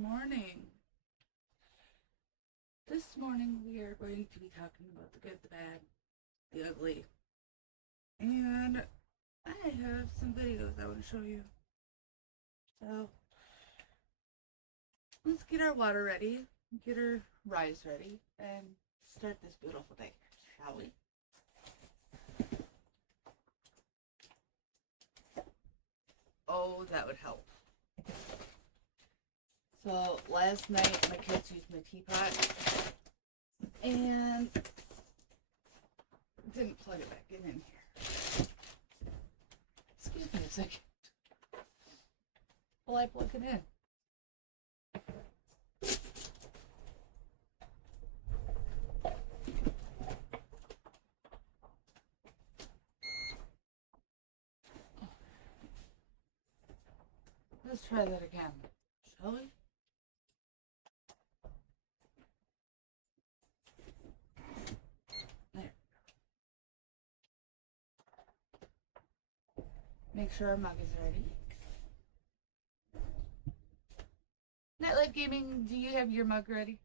morning. This morning we are going to be talking about the good, the bad, the ugly. And I have some videos I want to show you. So let's get our water ready, get our Ryze ready, and start this beautiful day, shall we? Oh, that would help. So last night my kids used my teapot and didn't plug it back in here. Excuse me a second. Well, I plug it in. Let's try that again, shall we? There. Make sure our mug is ready. Nightlife Gaming, do you have your mug ready?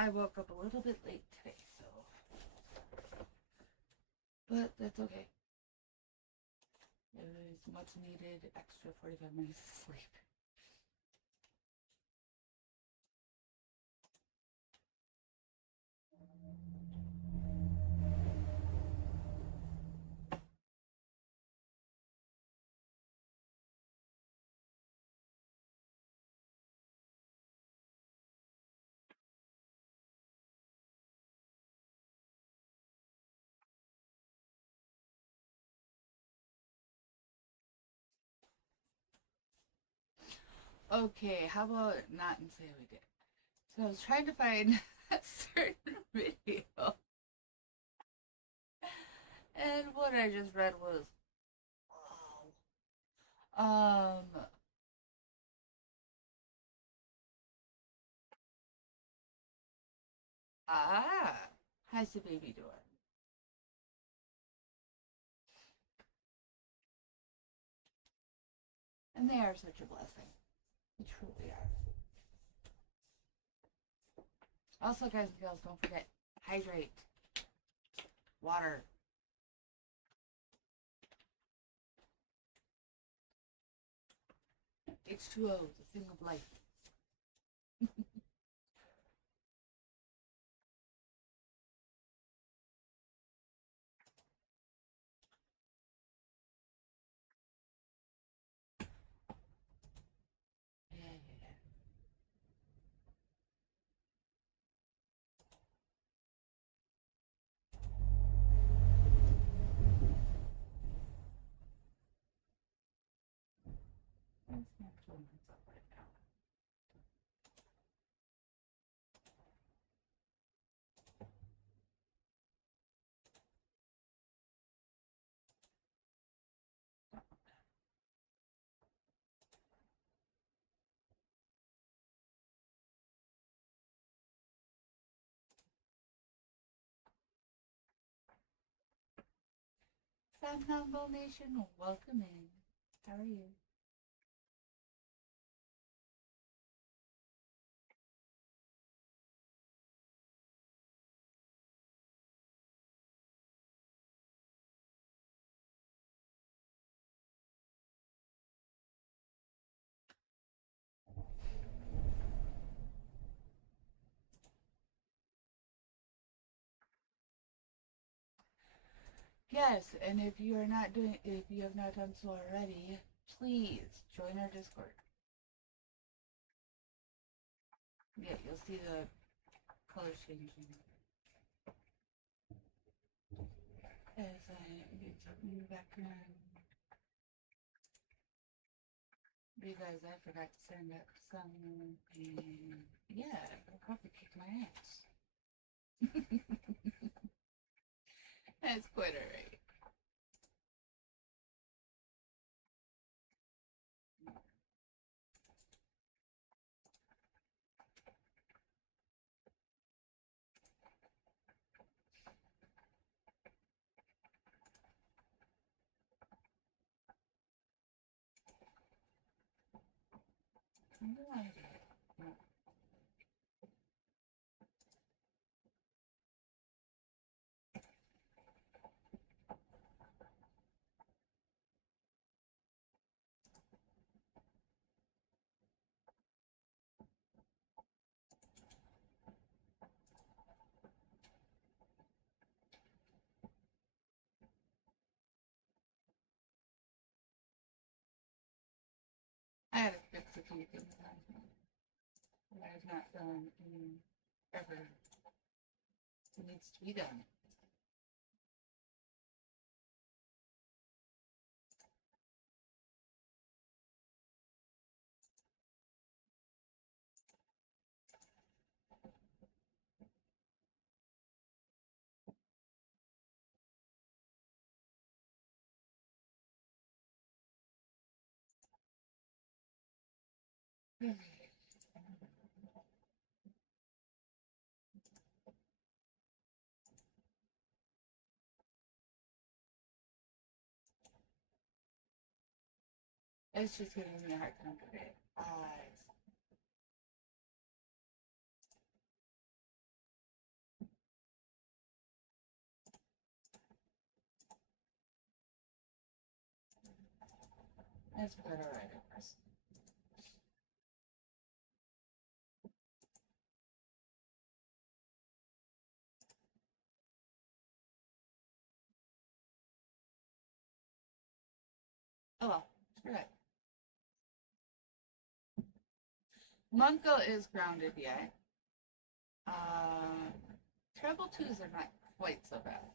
I woke up a little bit late today, but that's okay. It was much needed extra 45 minutes of sleep. Okay, how about not and say we did? So I was trying to find a certain video. And what I just read was, wow. How's the baby doing? And they are such a blessing. They truly are. Also, guys and girls, don't forget, hydrate. Water. H2O, the thing of life. Yeah. Let's not turn this up right now. Sam Humble Nation, welcome in. How are you? Yes, and if you have not done so already, please join our Discord. Yeah, you'll see the colors changing. As I get something in the background. Because I forgot to send up some, and yeah, the coffee kicked my ass. That's quite alright. I had to fix a few things on here that I've not done in ever. It needs to be done. It's just giving me a hard time today. That's quite alright, I guess. Oh well, screw it. Munko is grounded yet. Treble 2s are not quite so bad.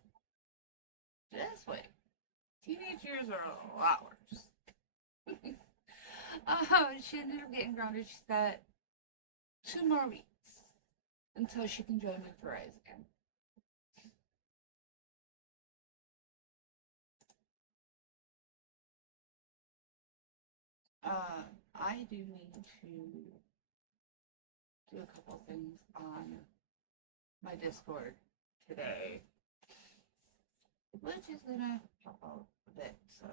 Just wait. Teenage years are a lot worse. She ended up getting grounded. She's got 2 more weeks until she can join me for Ryze again. I do need to do a couple things on my Discord today, which is gonna help out a bit, so.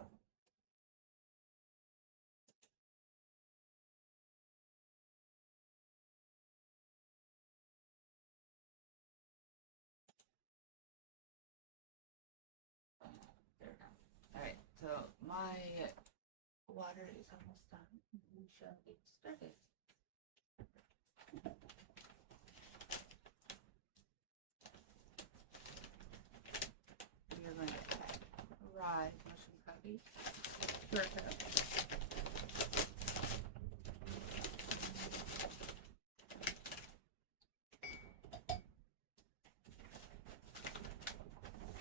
There we go. Alright, so my water is almost done. We shall get started. We are going to add Ryze mushroom cubby to our cup.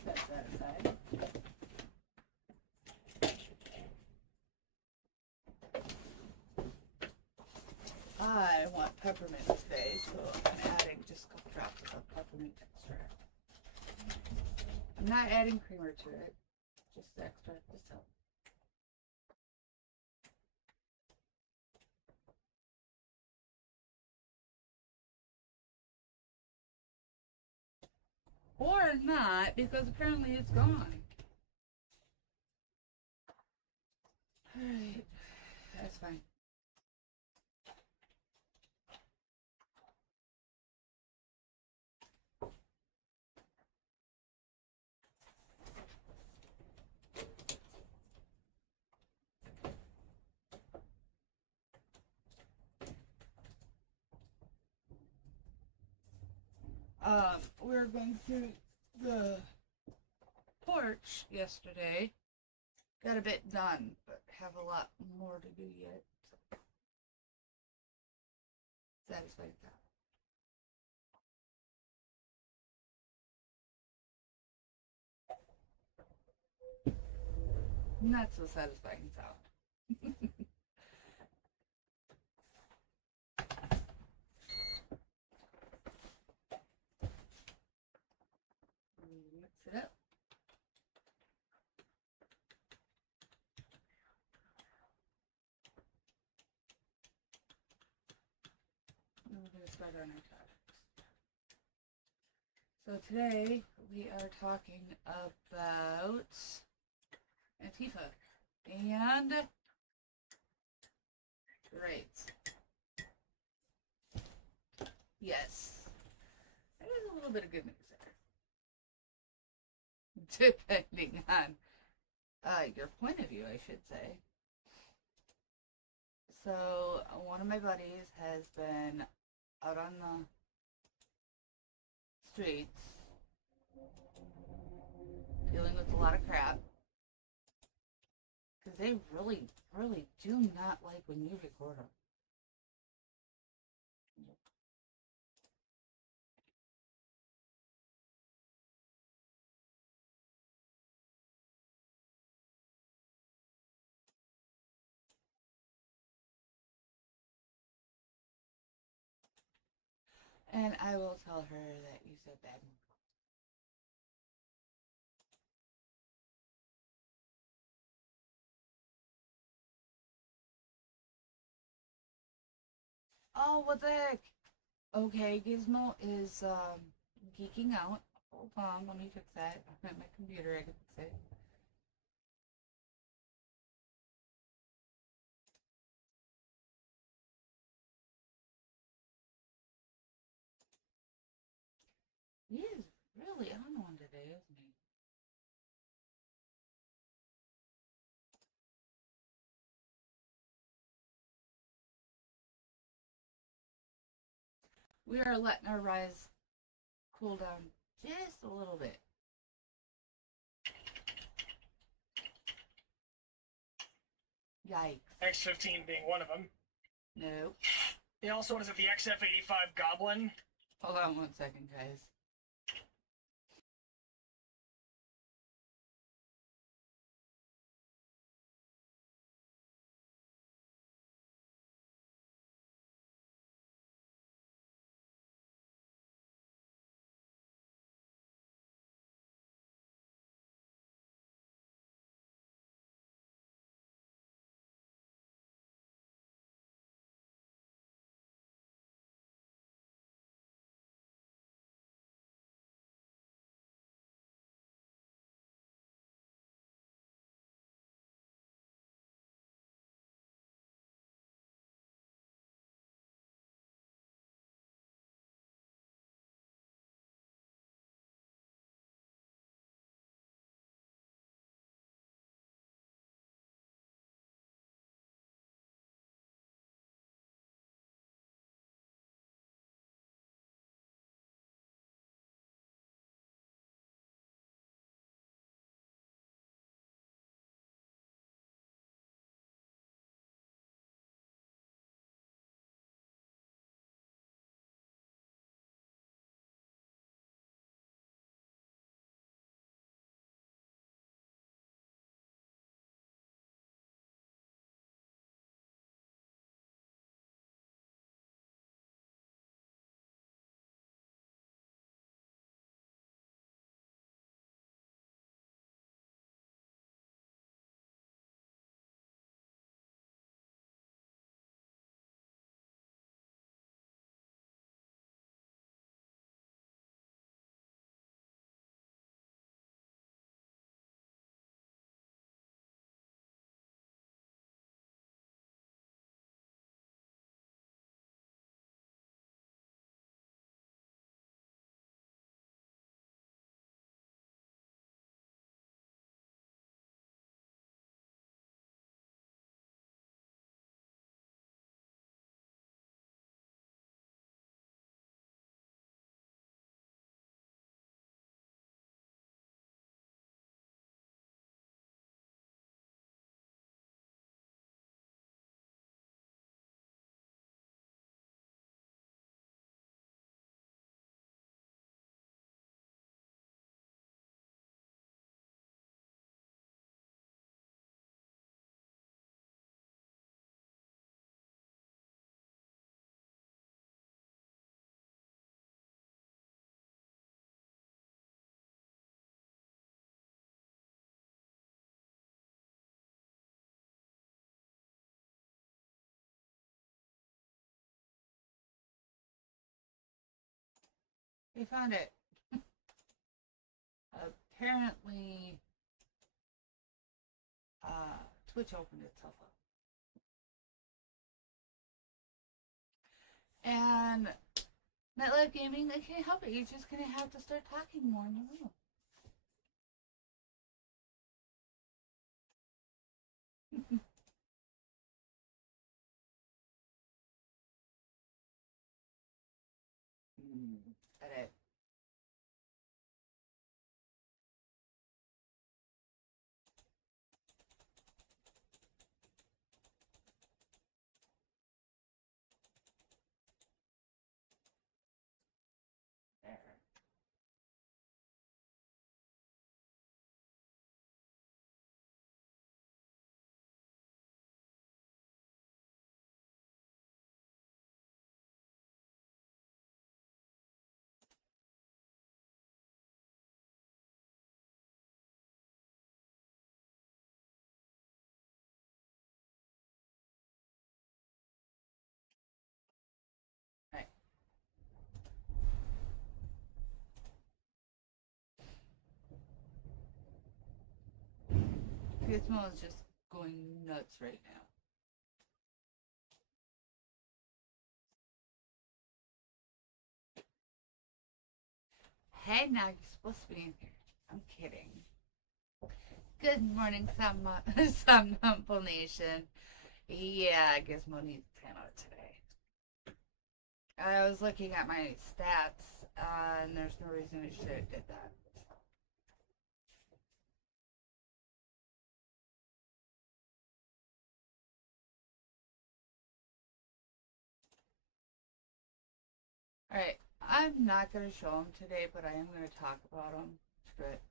Set that aside. I want peppermint today, so I'm adding just a couple drops of peppermint extract. I'm not adding creamer to it, just the extract itself. Or not, because apparently it's gone. Alright, that's fine. We were going through the porch yesterday. Got a bit done, but have a lot more to do yet. Satisfied with that. Not so satisfying sound. we're going to start on our topics. So today we are talking about Antifa and rights. Yes, there's a little bit of good news there. Depending on your point of view, I should say. So one of my buddies has been out on the streets dealing with a lot of crap because they really, really do not like when you record them. And I will tell her that you said bad. Oh, what the heck? Okay, Gizmo is geeking out. Hold on, let me fix that. I'm at my computer, I can fix it. He is really on one today, isn't he? We are letting our Ryze cool down just a little bit. Yikes. X15 being one of them. Nope. He also has the XF85 Goblin. Hold on 1 second, guys. They found it. Apparently, Twitch opened itself up. And Nightlife Gaming, I can't help it. You're just going to have to start talking more in the room. Edit. There. Right. Gizmo is just going nuts right now. Hey, now you're supposed to be in here. I'm kidding. Good morning, Somnambul Nation. Yeah, Gizmo needs timeout today. I was looking at my stats, and there's no reason I should have did that. Alright, I'm not going to show them today, but I am going to talk about them. Screw it.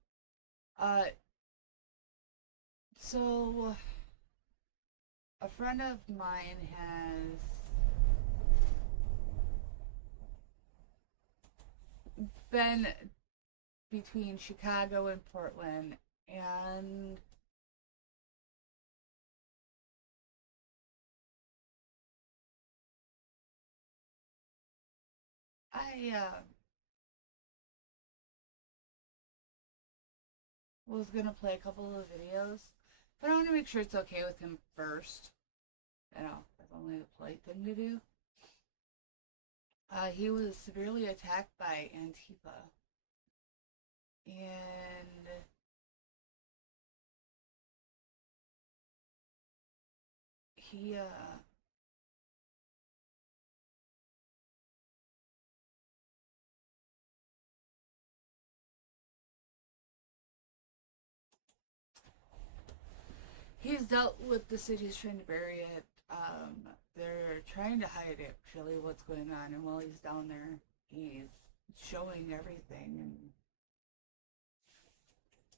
So, a friend of mine has been between Chicago and Portland, and I was gonna play a couple of videos, but I want to make sure it's okay with him first. You know, that's only a polite thing to do. He was severely attacked by Antifa, and he he's dealt with the city's trying to bury it. They're trying to hide actually what's going on, and while he's down there, he's showing everything,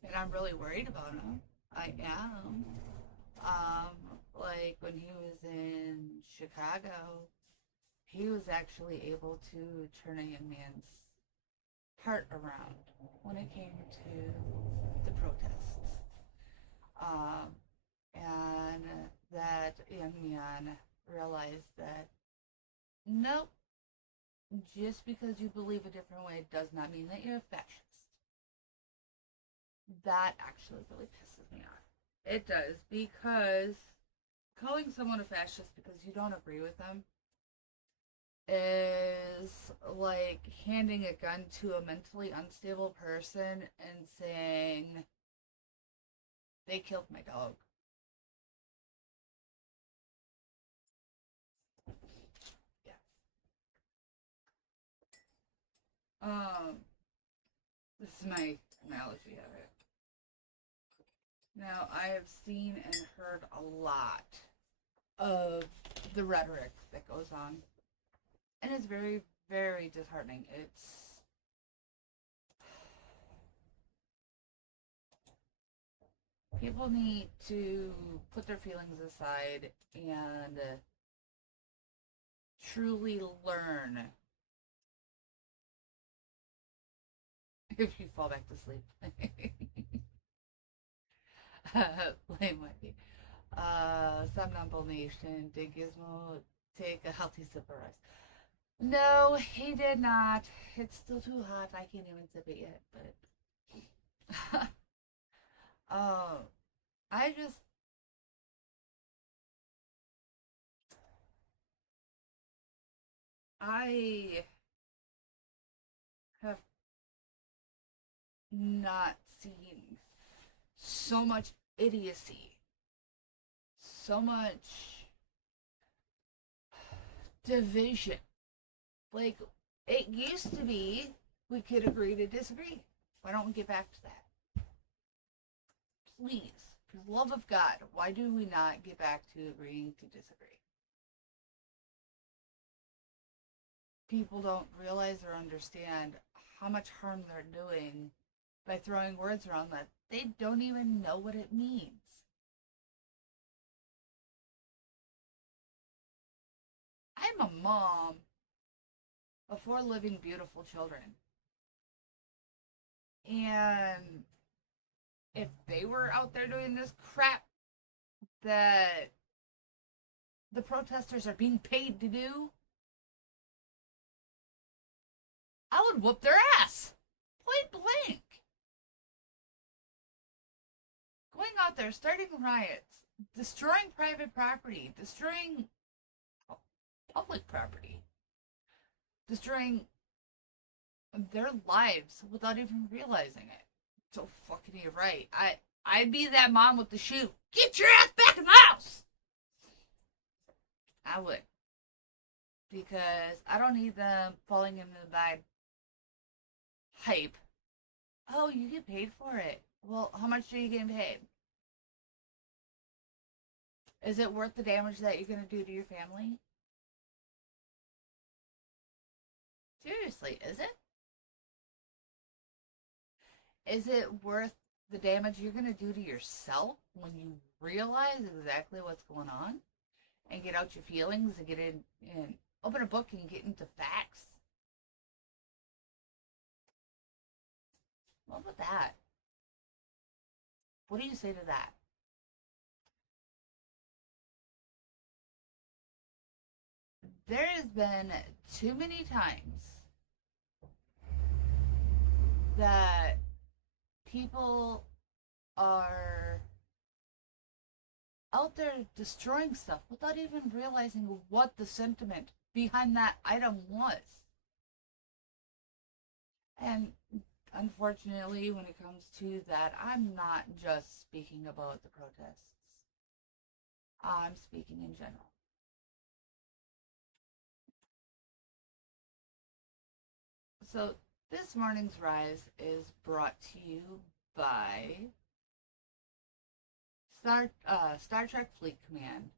and I'm really worried about him. I am. Like when he was in Chicago, he was actually able to turn a young man's heart around when it came to the protests. And that young man realized that nope, just because you believe a different way does not mean that you're a fascist. That actually really pisses me off. It does, because calling someone a fascist because you don't agree with them is like handing a gun to a mentally unstable person and saying, they killed my dog. Yeah. This is my analogy of it. Now, I have seen and heard a lot of the rhetoric that goes on, and it's very, very disheartening. People need to put their feelings aside and truly learn. If you fall back to sleep. Blame might be. Somnambul Nation, did Gizmo take a healthy sip of rice? No, he did not. It's still too hot. I can't even sip it yet, but oh, I just I have not seen so much idiocy, so much division. Like, it used to be we could agree to disagree. Why don't we get back to that? Please, for the love of God, why do we not get back to agreeing to disagree? People don't realize or understand how much harm they're doing by throwing words around that they don't even know what it means. I'm a mom of four living, beautiful children. And if they were out there doing this crap that the protesters are being paid to do, I would whoop their ass. Point blank. Going out there, starting riots, destroying private property, destroying public property, destroying their lives without even realizing it. So fucking you're right. I'd be that mom with the shoe. Get your ass back in the house. I would, because I don't need them falling into that hype. Oh, you get paid for it. Well, how much are you getting paid? Is it worth the damage that you're gonna do to your family? Seriously, is it? Is it worth the damage you're gonna do to yourself when you realize exactly what's going on and get out your feelings and get in and open a book and get into facts? What about that? What do you say to that? There has been too many times that people are out there destroying stuff without even realizing what the sentiment behind that item was. And unfortunately, when it comes to that, I'm not just speaking about the protests, I'm speaking in general. So, this morning's Rise is brought to you by Star Trek Fleet Command.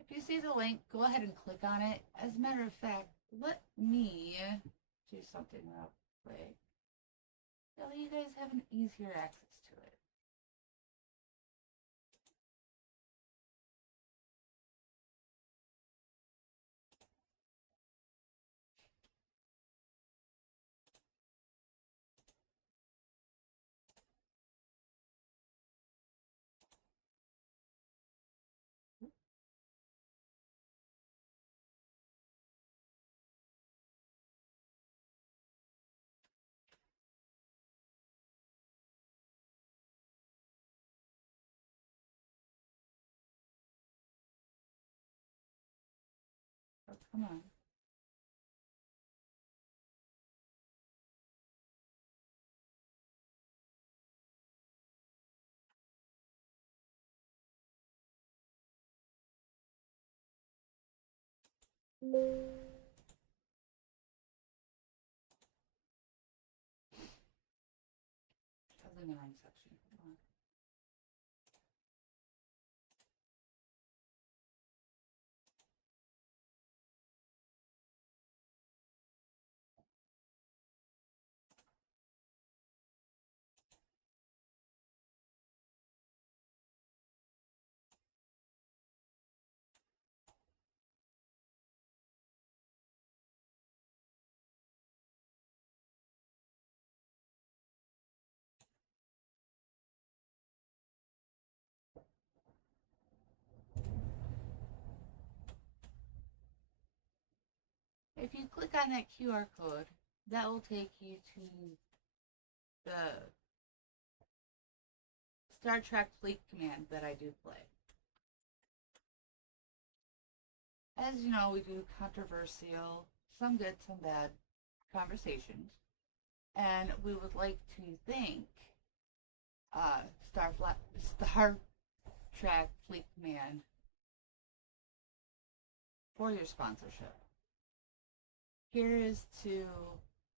If you see the link, go ahead and click on it. As a matter of fact, let me do something real quick. That way you guys have an easier access to it. Oh, come on. I was in the wrong section. Come on. If you click on that QR code, that will take you to the Star Trek Fleet Command that I do play. As you know, we do controversial, some good, some bad conversations. And we would like to thank Star Trek Fleet Command for your sponsorship. Here is to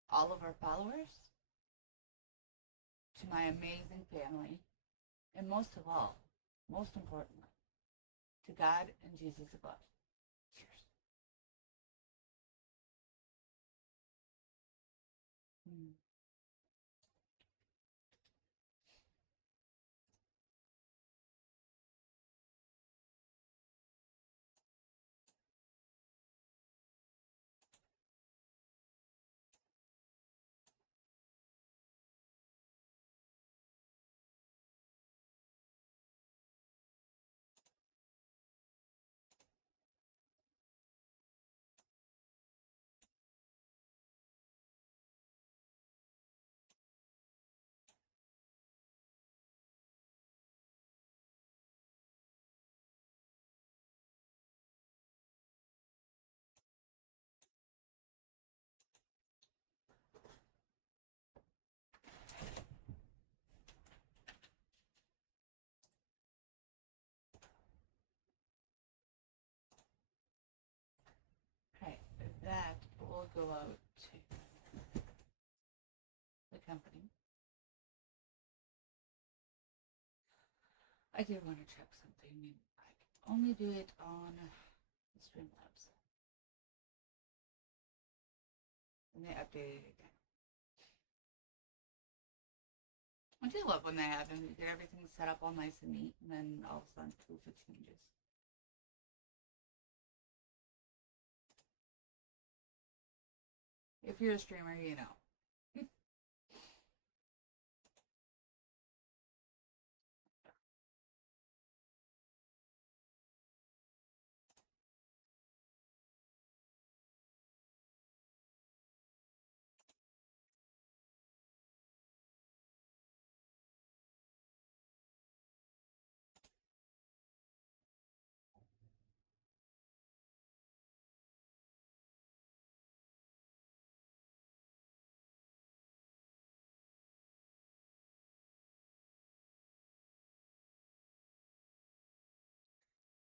all of our followers, to my amazing family, and most of all, most importantly, to God and Jesus above. Cheers. Okay, that will go out to the company. I did want to check something. I can only do it on the Streamlabs. And they updated it again. I do love when they happen. You get everything set up all nice and neat, and then all of a sudden, poof, it changes. If you're a streamer, you know.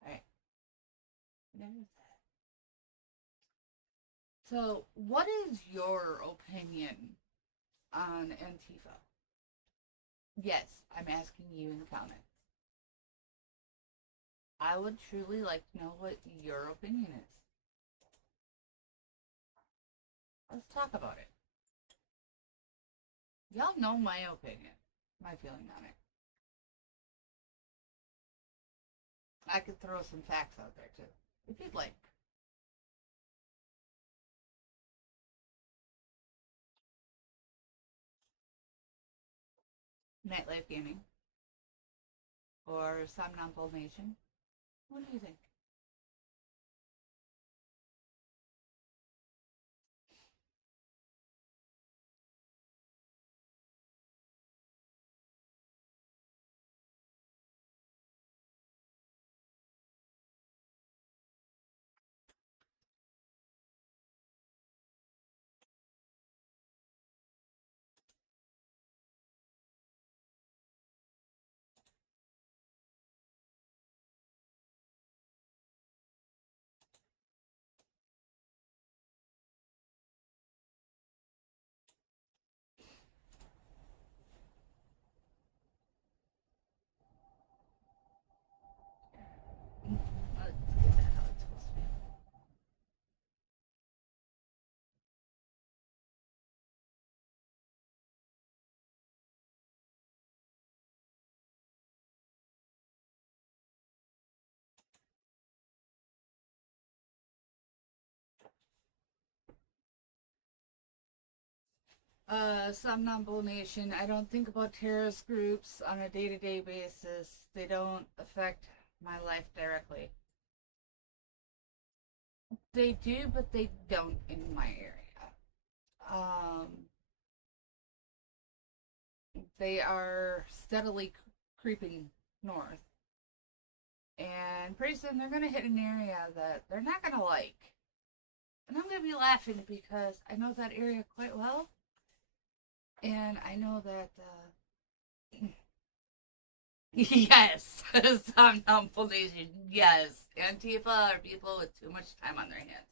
Alright. There's that. So, what is your opinion on Antifa? Yes, I'm asking you in the comments. I would truly like to know what your opinion is. Let's talk about it. Y'all know my opinion, my feeling on it. I could throw some facts out there too, if you'd like. Nightlife Gaming or Somnambule Nation. What do you think? Let's get that how it's supposed to be. Somnambule Nation, I don't think about terrorist groups on a day-to-day basis. They don't affect my life directly. They do, but they don't in my area. They are steadily creeping north. And pretty soon they're going to hit an area that they're not going to like. And I'm going to be laughing because I know that area quite well. And I know that, yes, some helpful nation, yes. Antifa are people with too much time on their hands.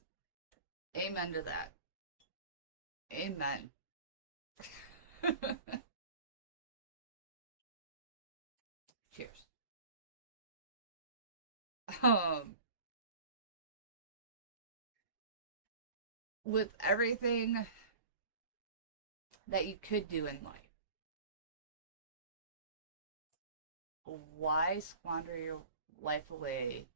Amen to that. Amen. Cheers. With everything that you could do in life, why squander your life away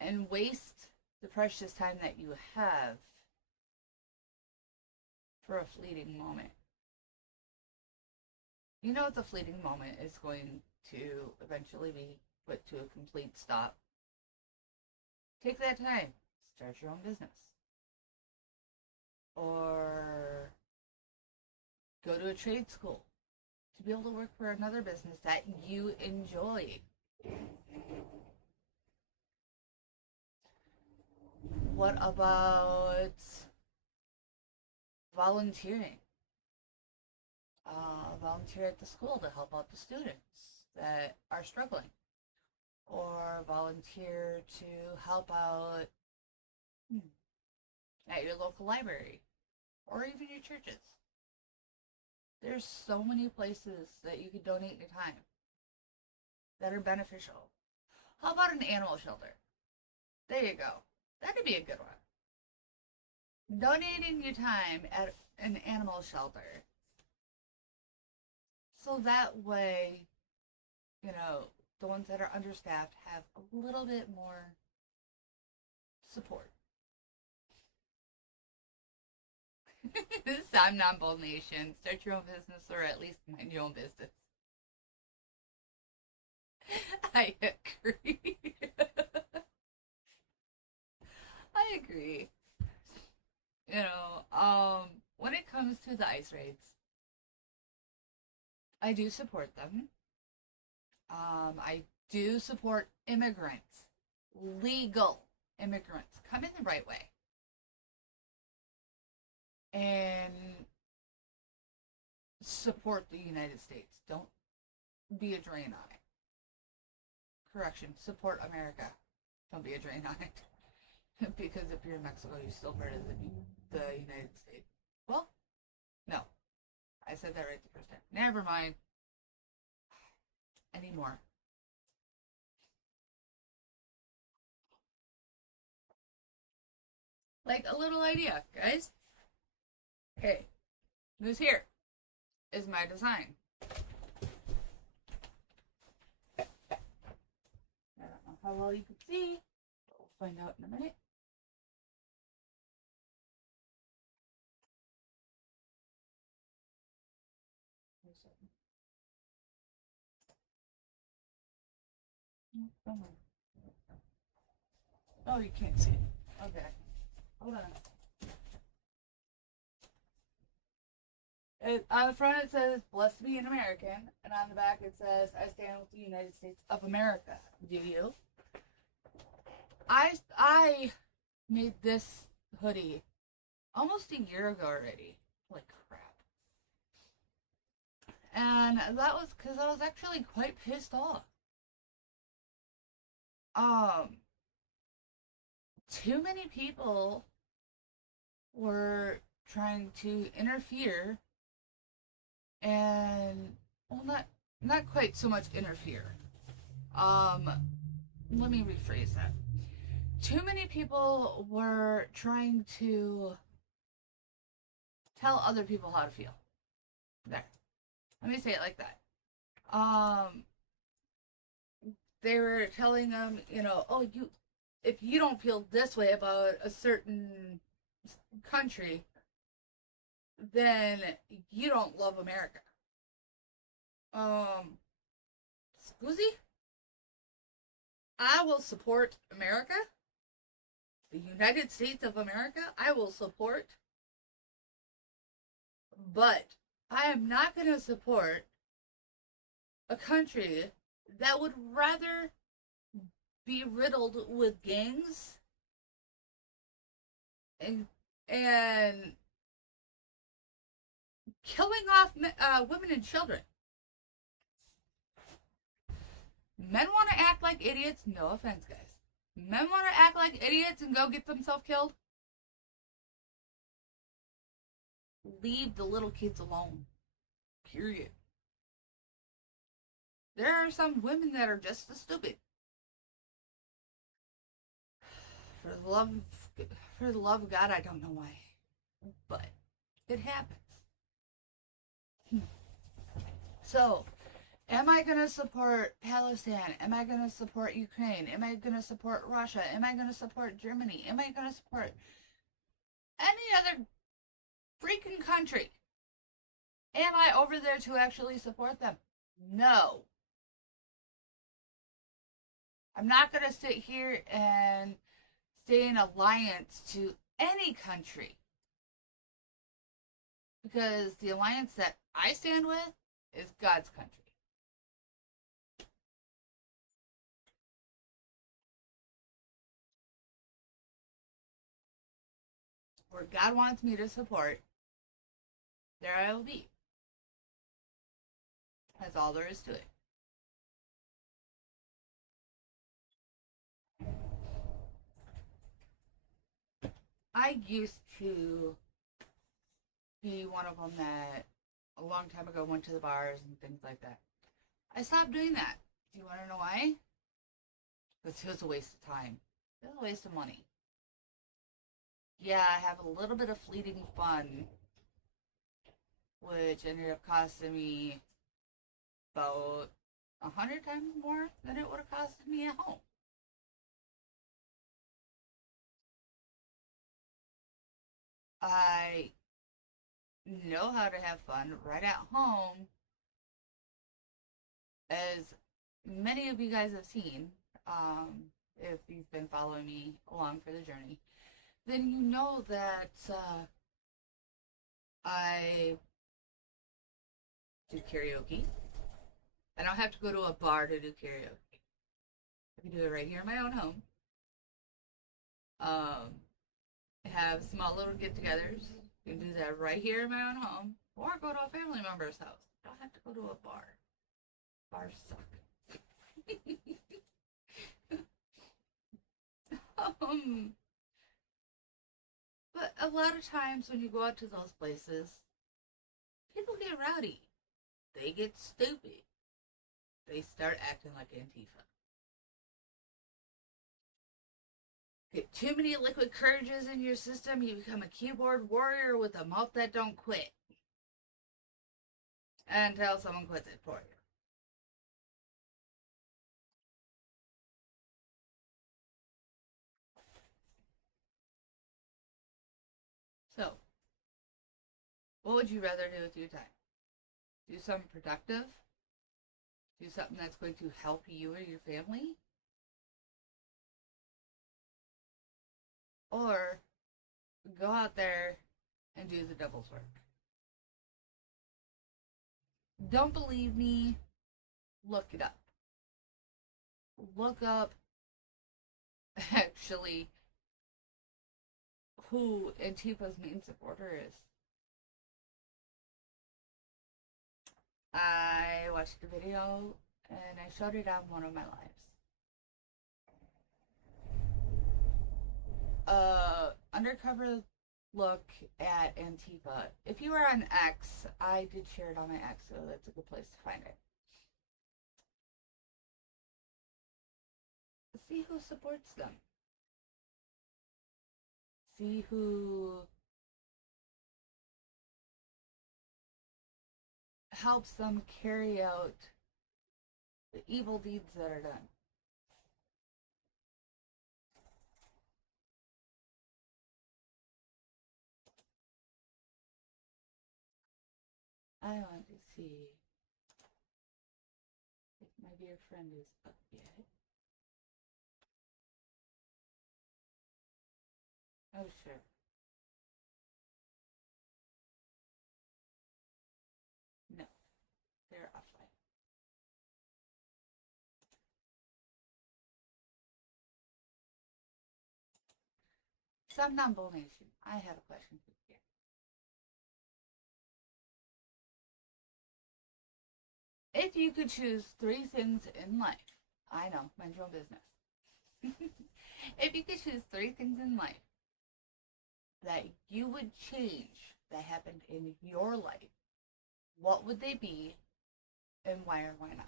and waste the precious time that you have for a fleeting moment? You know, the fleeting moment is going to eventually be put to a complete stop. Take that time, start your own business, or go to a trade school to be able to work for another business that you enjoy. What about volunteering? Volunteer at the school to help out the students that are struggling, or volunteer to help out at your local library, or even your churches. There's so many places that you could donate your time that are beneficial. How about an animal shelter? There you go. That could be a good one. Donating your time at an animal shelter. So that way, you know, the ones that are understaffed have a little bit more support. I'm non-bold nation. Start your own business, or at least mind your own business. I agree. I agree. You know, when it comes to the ice raids, I do support them. I do support immigrants, legal immigrants. Come in the right way. And support the United States. Don't be a drain on it. Correction, support America. Don't be a drain on it. Because if you're in Mexico, you're still part of the United States. Well, no. I said that right the first time. Never mind. Anymore. Like a little idea, guys. Okay. This here is my design. I don't know how well you can see, but we'll find out in a minute. Oh, you can't see it. Okay. Hold on. On the front it says, "Blessed to be an American," and on the back it says, "I stand with the United States of America." Do you? I made this hoodie almost a year ago already. Holy crap. And that was because I was actually quite pissed off. Too many people were trying to interfere, and well, not quite so much interfere. Let me rephrase that. Too many people were trying to tell other people how to feel. There. Let me say it like that. They were telling them, you know, oh, if you don't feel this way about a certain country, then you don't love America. Scusi? I will support America, the United States of America. I will support, but I am not going to support a country that would rather be riddled with gangs and killing off women and children. Men want to act like idiots. No offense, guys. Men want to act like idiots and go get themselves killed. Leave the little kids alone. Period. There are some women that are just as stupid. For the love of God, I don't know why, but it happens. So, am I going to support Palestine? Am I going to support Ukraine? Am I going to support Russia? Am I going to support Germany? Am I going to support any other freaking country? Am I over there to actually support them? No. I'm not going to sit here and stay in alliance to any country. Because the alliance that I stand with is God's country. Where God wants me to support, there I will be. That's all there is to it. I used to be one of them that a long time ago went to the bars and things like that. I stopped doing that. Do you want to know why? Because it was a waste of time. It was a waste of money. Yeah, I have a little bit of fleeting fun, which ended up costing me about 100 times more than it would have costed me at home. I know how to have fun right at home, as many of you guys have seen, if you've been following me along for the journey, then you know that I do karaoke. I don't have to go to a bar to do karaoke. I can do it right here in my own home. Have small little get-togethers. You can do that right here in my own home, or go to a family member's house. You don't have to go to a bar. Bars suck. But a lot of times when you go out to those places, people get rowdy. They get stupid. They start acting like Antifa. Get too many liquid courages in your system, you become a keyboard warrior with a mouth that don't quit. Until someone quits it for you. So, what would you rather do with your time? Do something productive? Do something that's going to help you or your family? Or go out there and do the devil's work? Don't believe me? Look it up. Look up, actually, who Antifa's main supporter is. I watched the video and I showed it on one of my lives. Undercover look at Antifa. If you are on X, I did share it on my X, so that's a good place to find it. See who supports them. See who helps them carry out the evil deeds that are done. I want to see if my dear friend is up yet. Oh, sure. No, they're offline. Some non-bull nation. I have a question for you. If you could choose three things in life, I know, mind your own business. If you could choose three things in life that you would change that happened in your life, what would they be and why or why not?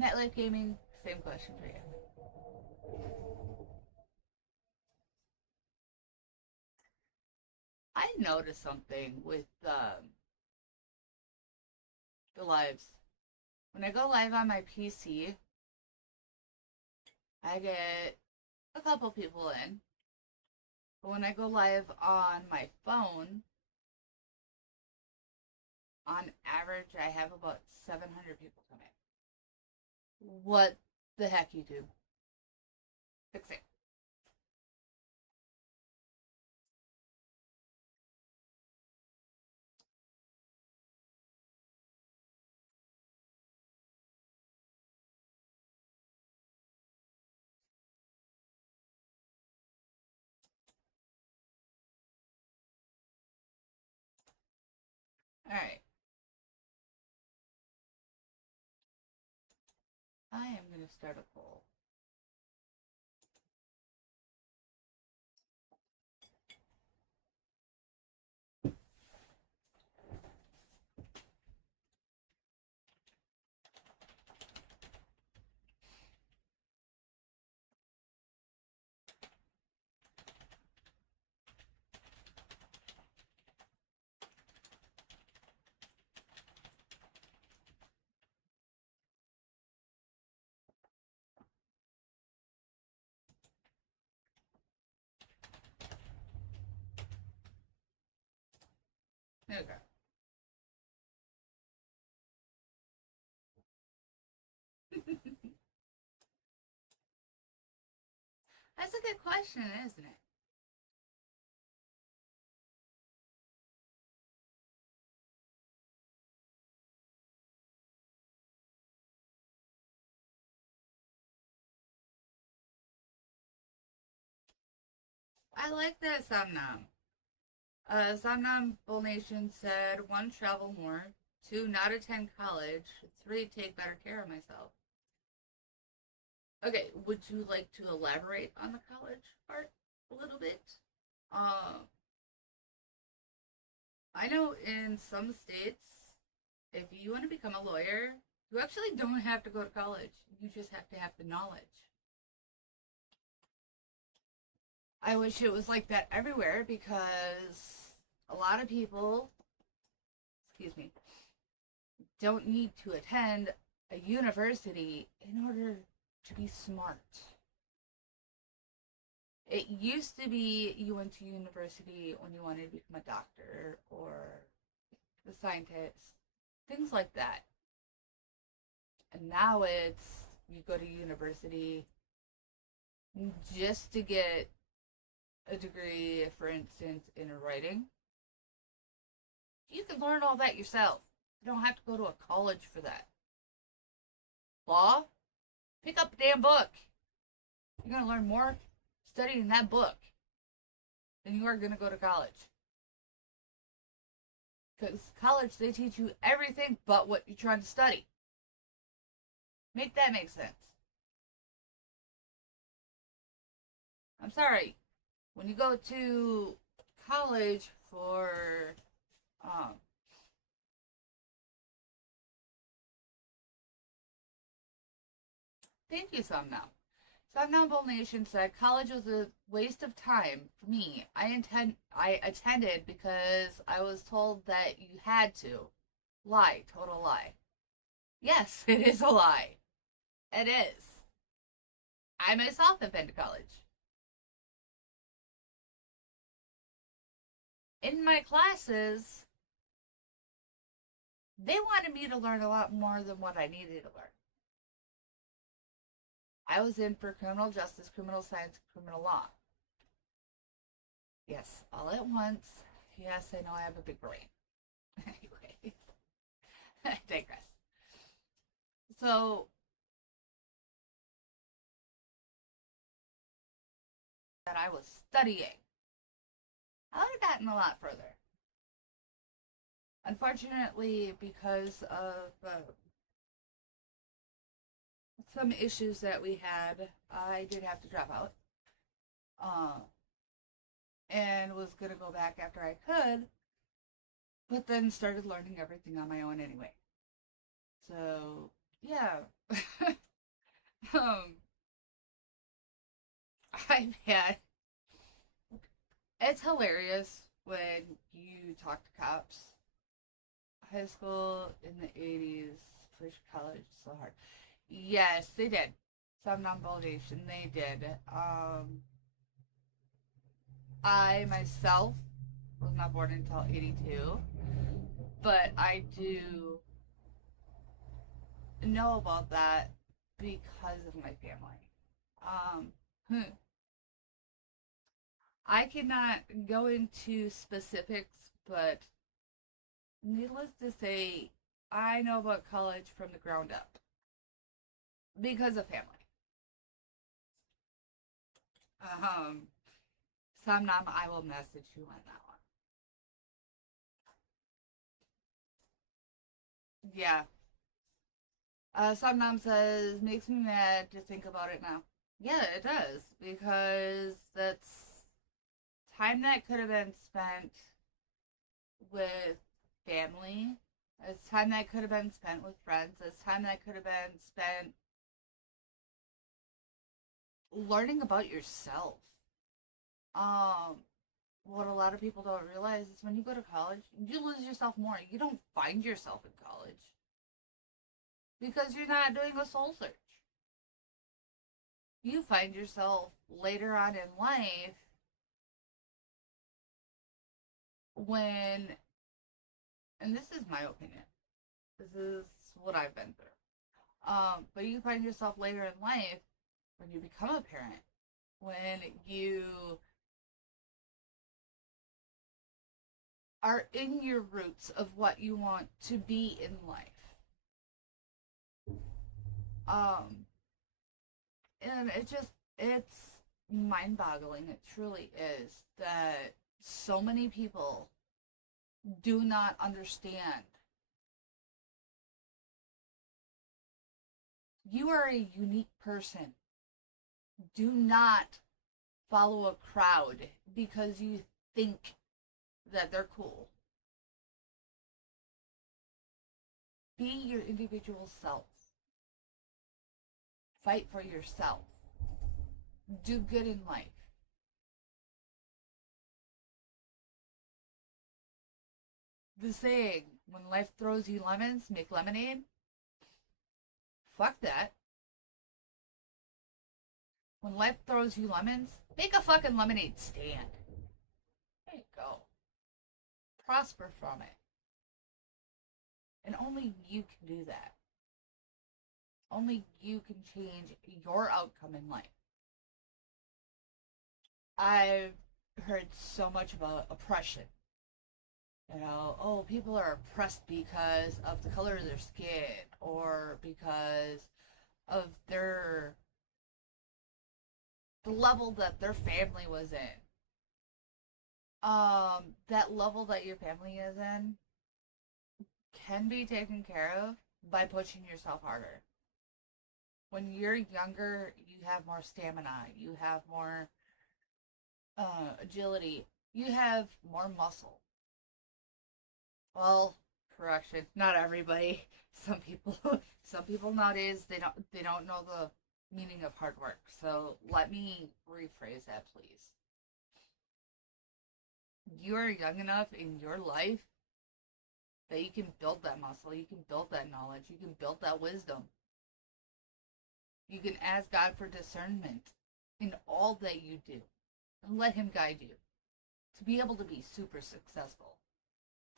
Netlife gaming, same question for you. I noticed something with the lives. When I go live on my PC, I get a couple people in. But when I go live on my phone, on average, I have about 700 people come in. What the heck, YouTube? Fix it. Alright. I am going to start a poll. Okay. That's a good question, isn't it? I like that Somnam. Somnam Bull Nation said 1, travel more, 2, not attend college, 3, take better care of myself. Okay, would you like to elaborate on the college part a little bit? I know in some states, if you want to become a lawyer, you actually don't have to go to college. You just have to have the knowledge. I wish it was like that everywhere because a lot of people, excuse me, don't need to attend a university in order to be smart. It used to be you went to university when you wanted to become a doctor or a scientist, things like that. And now it's you go to university just to get a degree, for instance, in writing. You can learn all that yourself. You don't have to go to a college for that. Law? Pick up a damn book. You're going to learn more studying that book than you are going to go to college. Because college, they teach you everything but what you're trying to study. Make that make sense. I'm sorry. When you go to college for thank you, Somnam. Somnam Bull Nation said college was a waste of time for me. I attended because I was told that you had to. Lie, total lie. Yes, it is a lie. It is. I myself have been to college. In my classes, they wanted me to learn a lot more than what I needed to learn. I was in for criminal justice, criminal science, criminal law. Yes, all at once. Yes, I know I have a big brain. Anyway, I digress. So, that I was studying, I would have gotten a lot further. Unfortunately, because of some issues that we had, I did have to drop out. And was going to go back after I could, but then started learning everything on my own anyway. So, yeah. um, I've had. It's hilarious when you talk to cops. High school in the 80s, push college so hard. Yes, they did. Some non-validation, they did. I myself was not born until 82, but I do know about that because of my family. I cannot go into specifics, but needless to say, I know about college from the ground up because of family. Sometime I will message you on that one. Yeah. Sometimes says makes me mad to think about it now. Yeah, it does because that's time that could have been spent with family. It's time that could have been spent with friends. It's time that could have been spent learning about yourself. What a lot of people don't realize is when you go to college, you lose yourself more. You don't find yourself in college because you're not doing a soul search. You find yourself later on in life when, and this is my opinion, this is what I've been through. But you find yourself later in life when you become a parent, when you are in your roots of what you want to be in life. And it's mind-boggling. It truly is that so many people do not understand. You are a unique person. Do not follow a crowd because you think that they're cool. Be your individual self. Fight for yourself. Do good in life. The saying, when life throws you lemons, make lemonade. Fuck that. When life throws you lemons, make a fucking lemonade stand. There you go. Prosper from it. And only you can do that. Only you can change your outcome in life. I've heard so much about oppression. You know, oh, people are oppressed because of the color of their skin or because of the level that their family was in. That level that your family is in can be taken care of by pushing yourself harder. When you're younger, you have more stamina, you have more agility, you have more muscle. Well, correction, not everybody. Some people nowadays they don't know the meaning of hard work. So let me rephrase that, please. You are young enough in your life that you can build that muscle, you can build that knowledge, you can build that wisdom. You can ask God for discernment in all that you do and let Him guide you to be able to be super successful,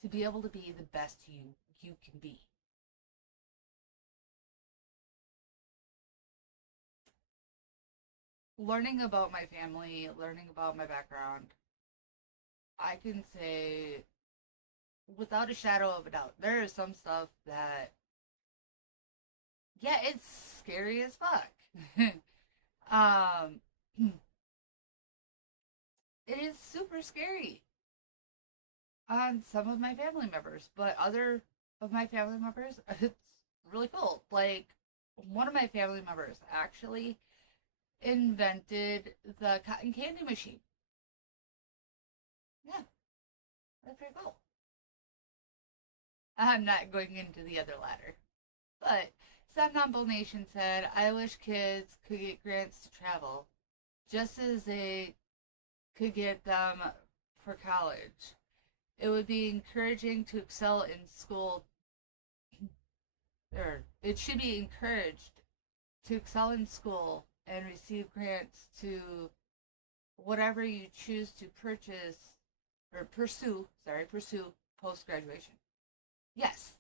to be able to be the best you can be. learning about my family, learning about my background, I can say without a shadow of a doubt, there is some stuff that, yeah, it's scary as fuck. um, it is super scary on some of my family members, but other of my family members, it's really cool. Like, one of my family members actually invented the cotton candy machine. Yeah, that's very cool. I'm not going into the other ladder. But Sad Non Nation said, I wish kids could get grants to travel, just as they could get them for college. It would be encouraging to excel in school, or it should be encouraged to excel in school and receive grants to whatever you choose to pursue post graduation. Yes,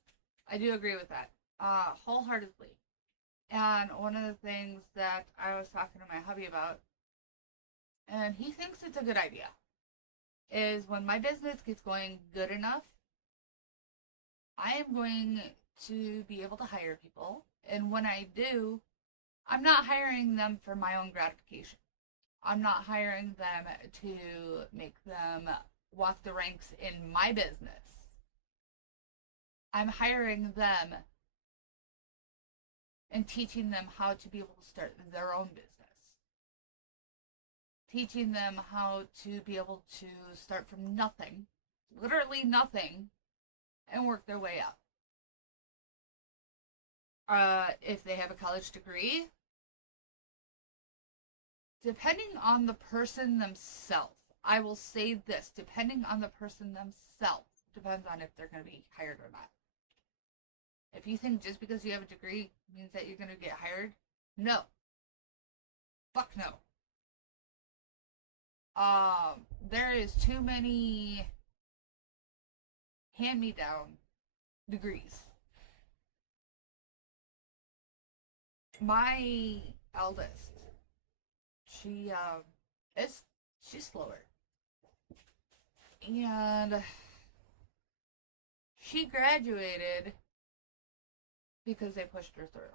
I do agree with that, wholeheartedly. And one of the things that I was talking to my hubby about, and he thinks it's a good idea, is when my business gets going good enough, I am going to be able to hire people. And when I do, I'm not hiring them for my own gratification. I'm not hiring them to make them walk the ranks in my business. I'm hiring them and teaching them how to be able to start their own business. Teaching them how to be able to start from nothing, literally nothing, and work their way up. If they have a college degree, depending on the person themselves, I will say this, depending on the person themselves, depends on if they're going to be hired or not. If you think just because you have a degree means that you're going to get hired, no. Fuck no. There is too many hand-me-down degrees. My eldest, she's slower. And she graduated because they pushed her through.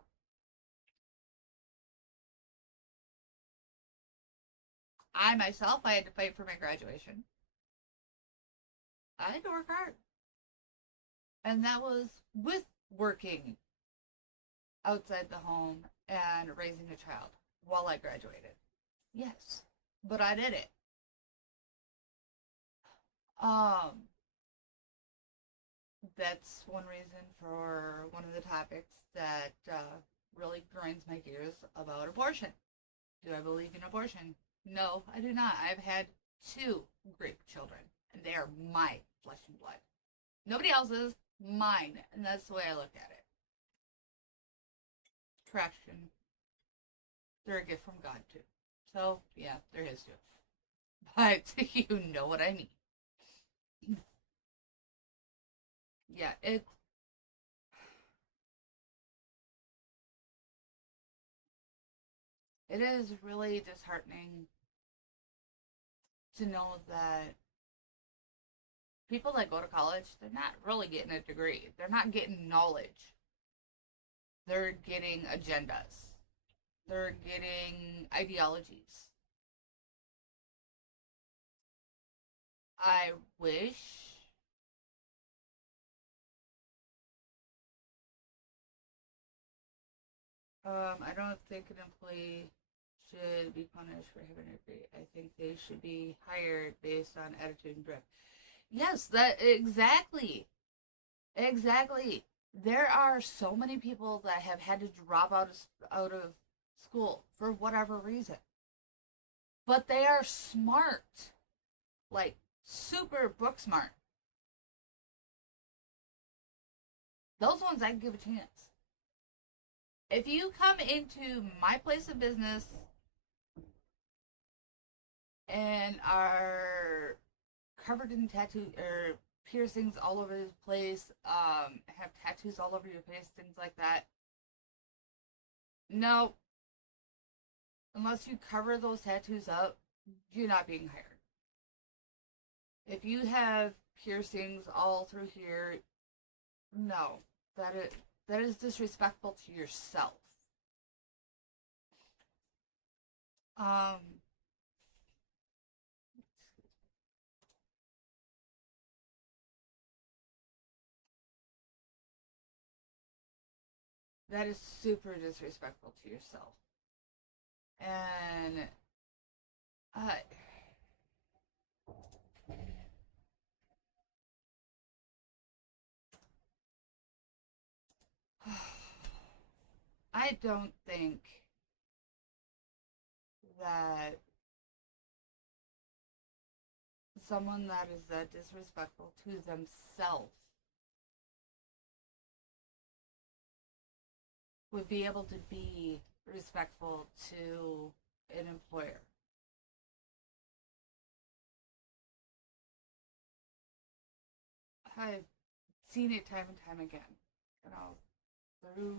I myself, I had to fight for my graduation. I had to work hard. And that was with working outside the home and raising a child while I graduated. Yes, but I did it. That's one reason for one of the topics that really grinds my gears about abortion. Do I believe in abortion? No, I do not. I've had 2 great children, and they are my flesh and blood. Nobody else's, mine, and that's the way I look at it. Correction. They're a gift from God, too. So, yeah, they're his, too. But you know what I mean. Yeah, it is really disheartening to know that people that go to college, they're not really getting a degree. They're not getting knowledge. They're getting agendas. They're getting ideologies. I wish I don't think an employee should be punished for having a degree. I think they should be hired based on attitude and drift. Yes, that exactly. Exactly. There are so many people that have had to drop out of school for whatever reason. But they are smart. Like super book smart. Those ones I can give a chance. If you come into my place of business and are covered in tattoo or piercings all over the place, have tattoos all over your face, things like that, no. unless you cover those tattoos up, you're not being hired. If you have piercings all through here, no, that is disrespectful to yourself. That is super disrespectful to yourself. And I don't think that someone that is that disrespectful to themselves would be able to be respectful to an employer. I've seen it time and time again, you know, through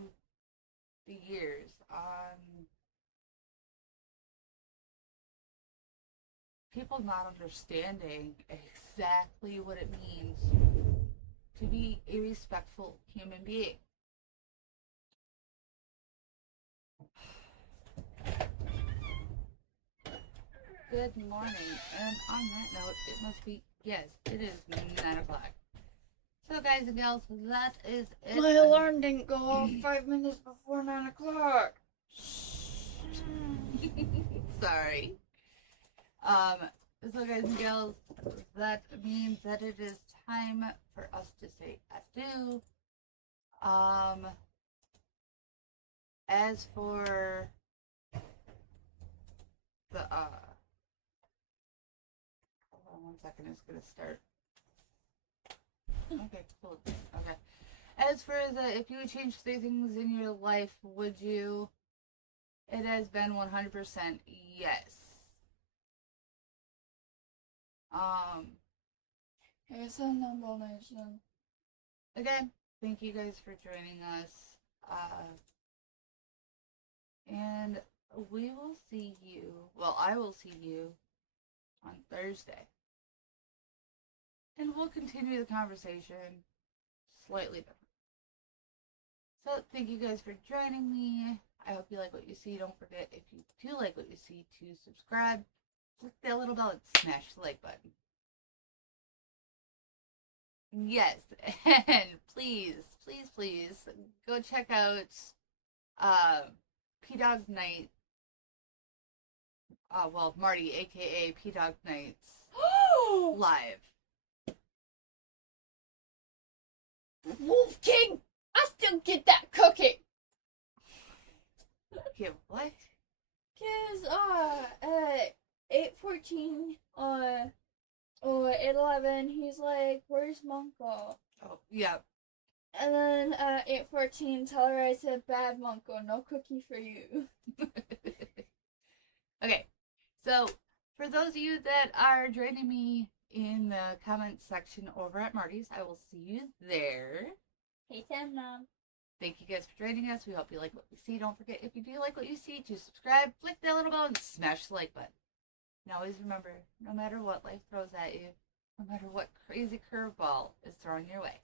the years on people not understanding exactly what it means to be a respectful human being. Good morning, and on that note, it must be, yes, it is 9 o'clock. So guys and gals, that is it. My alarm didn't go off 5 minutes before 9 o'clock. Sorry. So guys and gals, that means that it is time for us to say adieu. As for the, hold on 1 second, it's gonna start. Okay, cool. Okay. As for the, if you would change 3 things in your life, would you? It has been 100% yes. It's a number nation. Again, thank you guys for joining us. And we will see you, well, I will see you on Thursday. And we'll continue the conversation slightly different. So, thank you guys for joining me. I hope you like what you see. Don't forget, if you do like what you see, to subscribe, click that little bell, and smash the like button. Yes, and please, please, please, go check out P-Dog Night. Well, Marty, aka P-Dog Nights, live. Wolf King! I still get that cookie! Yeah, what? Cause, at 8:14, or 8:11, he's like, where's Monko? Oh, yeah. And then at 8:14, tell her I said, bad Monko, no cookie for you. Okay, so for those of you that are joining me in the comments section over at Marty's, I will see you there. Hey, Sam, Mom. Thank you guys for joining us. We hope you like what you see. Don't forget, if you do like what you see, to subscribe, click that little bell, and smash the like button. And always remember, no matter what life throws at you, no matter what crazy curveball is thrown your way,